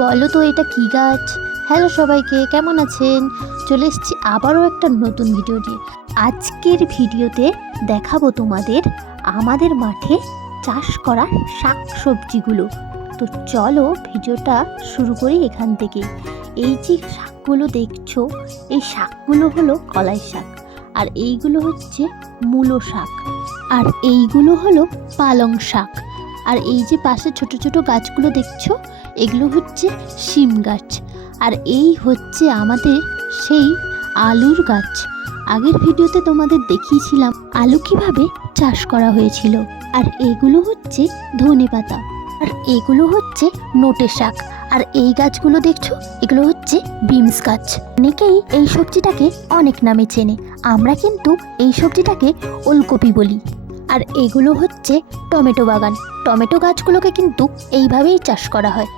বলো তো এটা কি গাছ? হ্যালো সবাইকে, কেমন আছেন? চলে এসেছি আবারও একটা নতুন ভিডিও নিয়ে। আজকের ভিডিওতে দেখাবো তোমাদের আমাদের মাঠে চাষ করা শাক সবজিগুলো। তো চলো ভিডিওটা শুরু করি এখান থেকে। এই যে শাকগুলো দেখছো, এই শাকগুলো হলো কলাই শাক, আর এইগুলো হচ্ছে মূলো শাক, আর এইগুলো হলো পালং শাক। আর এই যে পাশে ছোট ছোট গাছগুলো দেখছো, এগুলো হচ্ছে শিম গাছ। আর এই হচ্ছে আমাদের সেই আলুর গাছ। আগের ভিডিওতে তোমাদের দেখিয়েছিলাম আলু কিভাবে চাষ করা হয়েছিল। আর এগুলো হচ্ছে ধনেপাতা, আর এগুলো হচ্ছে নোটে শাক। আর এই গাছগুলো দেখছো, এগুলো হচ্ছে বিনস গাছ। অনেকেই এই সবজিটাকে অনেক নামে চেনে, আমরা কিন্তু এই সবজিটাকে ওলকপি বলি। আর এগুলো হচ্ছে টমেটো বাগান। টমেটো গাছগুলোকে কিন্তু এইভাবেই চাষ করা হয়।